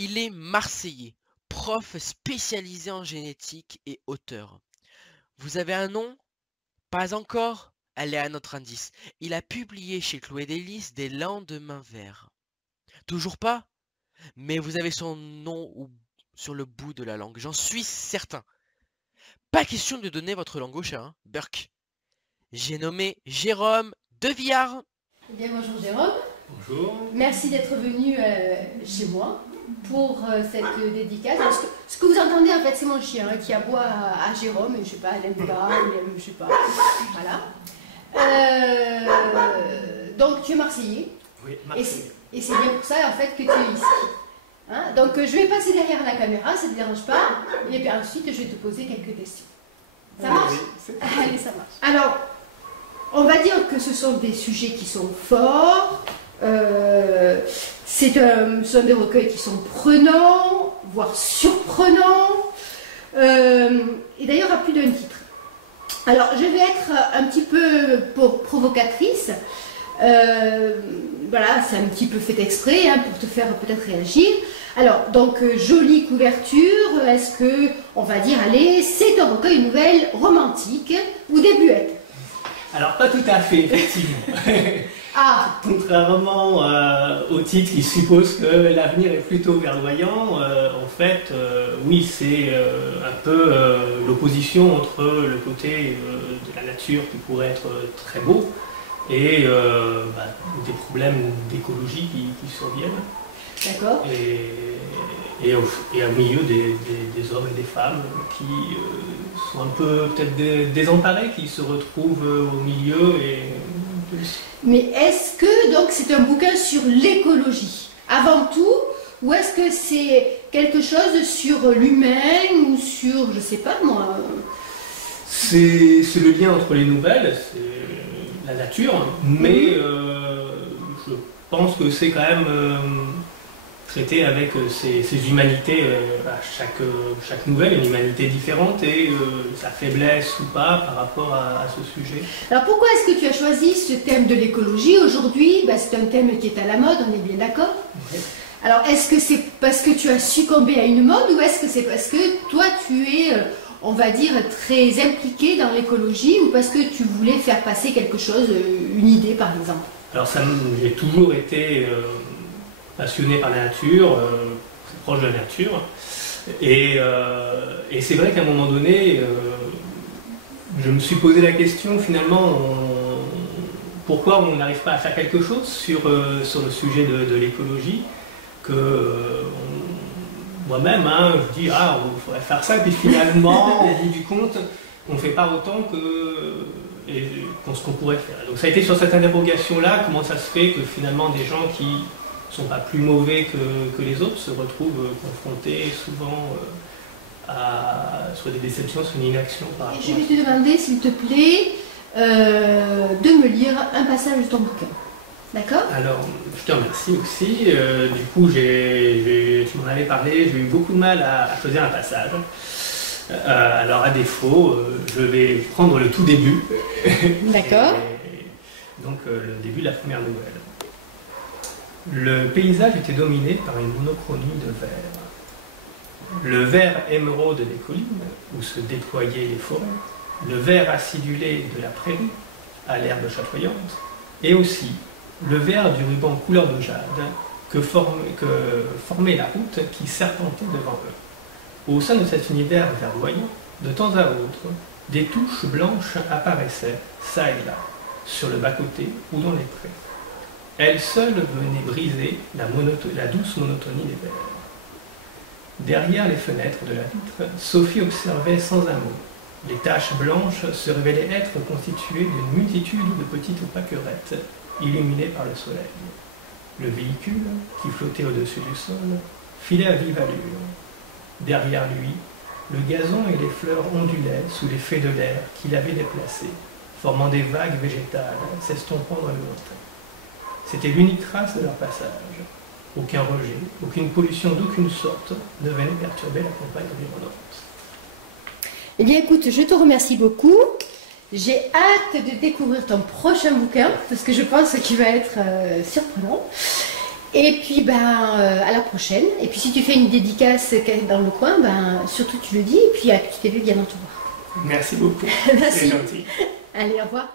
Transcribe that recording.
Il est marseillais, prof spécialisé en génétique et auteur. Vous avez un nom? Pas encore? Allez à notre indice. Il a publié chez Chloé Délices des lendemains verts. Toujours pas? Mais vous avez son nom sur le bout de la langue, j'en suis certain. Pas question de donner votre langue au chat, hein, Burke. J'ai nommé Jérôme Devillard. Eh bien, bonjour Jérôme. Bonjour. Merci d'être venu chez moi pour cette dédicace. Alors, ce que vous entendez, en fait, c'est mon chien qui aboie à Jérôme. Je sais pas, il aime pas, il aime, je sais pas. Voilà. Donc, tu es Marseillais. Oui, Marseillais. Et c'est bien pour ça, en fait, que tu es ici. Hein, donc, je vais passer derrière la caméra, ça ne te dérange pas. Et puis ensuite, je vais te poser quelques questions. Ça marche? Oui, allez, ça marche. Alors, on va dire que ce sont des sujets qui sont forts. Ce sont des recueils qui sont prenants, voire surprenants. Et d'ailleurs, à plus d'un titre. Alors, je vais être un petit peu provocatrice. Voilà, c'est un petit peu fait exprès hein, pour te faire peut-être réagir. Alors, donc, jolie couverture. Est-ce que, on va dire, allez, c'est un recueil nouvelle romantique ou débuette? Alors, pas tout à fait, effectivement. Ah. Contrairement au titre qui suppose que l'avenir est plutôt verdoyant, en fait, oui, c'est un peu l'opposition entre le côté de la nature qui pourrait être très beau et des problèmes d'écologie qui surviennent. D'accord. Et au milieu des hommes et des femmes qui sont un peu peut-être désemparés, qui se retrouvent au milieu. Mais est-ce que donc c'est un bouquin sur l'écologie avant tout, ou est-ce que c'est quelque chose sur l'humain ou sur, je sais pas moi? C'est le lien entre les nouvelles, c'est la nature, mais je pense que c'est quand même traité avec ces humanités à chaque nouvelle, une humanité différente et sa faiblesse ou pas par rapport à ce sujet. Alors pourquoi est-ce que tu as choisi ce thème de l'écologie aujourd'hui? C'est un thème qui est à la mode, on est bien d'accord? Oui. Alors est-ce que c'est parce que tu as succombé à une mode ou est-ce que c'est parce que toi tu es, on va dire, très impliqué dans l'écologie ou parce que tu voulais faire passer quelque chose, une idée par exemple? Alors j'ai toujours été passionné par la nature, proche de la nature. Et c'est vrai qu'à un moment donné, je me suis posé la question finalement, pourquoi on n'arrive pas à faire quelque chose sur le sujet de l'écologie, que moi-même, hein, je dis, ah, il faudrait faire ça, puis finalement, au bout du compte, on ne fait pas autant ce qu'on pourrait faire. Donc ça a été sur cette interrogation-là, comment ça se fait que finalement des gens qui ne sont pas plus mauvais que les autres se retrouvent confrontés souvent sur des déceptions, sur une inaction par rapport à ça. Je vais te demander, s'il te plaît, de me lire un passage de ton bouquin. D'accord? Alors, je te remercie aussi. Du coup, tu m'en avais parlé, j'ai eu beaucoup de mal à choisir un passage. Alors, à défaut, je vais prendre le tout début. D'accord. Donc, le début de la première nouvelle. Le paysage était dominé par une monochronie de vert. Le vert émeraude des collines, où se déployaient les forêts, le vert acidulé de la prairie, à l'herbe chatoyante, et aussi le vert du ruban couleur de jade que formait la route qui serpentait devant eux. Au sein de cet univers verdoyant, de temps à autre, des touches blanches apparaissaient, ça et là, sur le bas-côté ou dans les prés. Elles seules venaient briser la douce monotonie des verts. Derrière les fenêtres de la vitre, Sophie observait sans un mot. Les taches blanches se révélaient être constituées d'une multitude de petites pâquerettes illuminées par le soleil. Le véhicule, qui flottait au-dessus du sol, filait à vive allure. Derrière lui, le gazon et les fleurs ondulaient sous l'effet de l'air qui l'avait déplacé, formant des vagues végétales s'estompant dans le lointain. C'était l'unique trace de leur passage. Aucun rejet, aucune pollution d'aucune sorte ne venait perturber la campagne environnante. Eh bien écoute, je te remercie beaucoup. J'ai hâte de découvrir ton prochain bouquin, parce que je pense qu'il va être surprenant. Et puis à la prochaine. Et puis si tu fais une dédicace dans le coin, surtout tu le dis, et puis à QTV bien entendu. Merci beaucoup. Merci. C'est gentil. Allez, au revoir.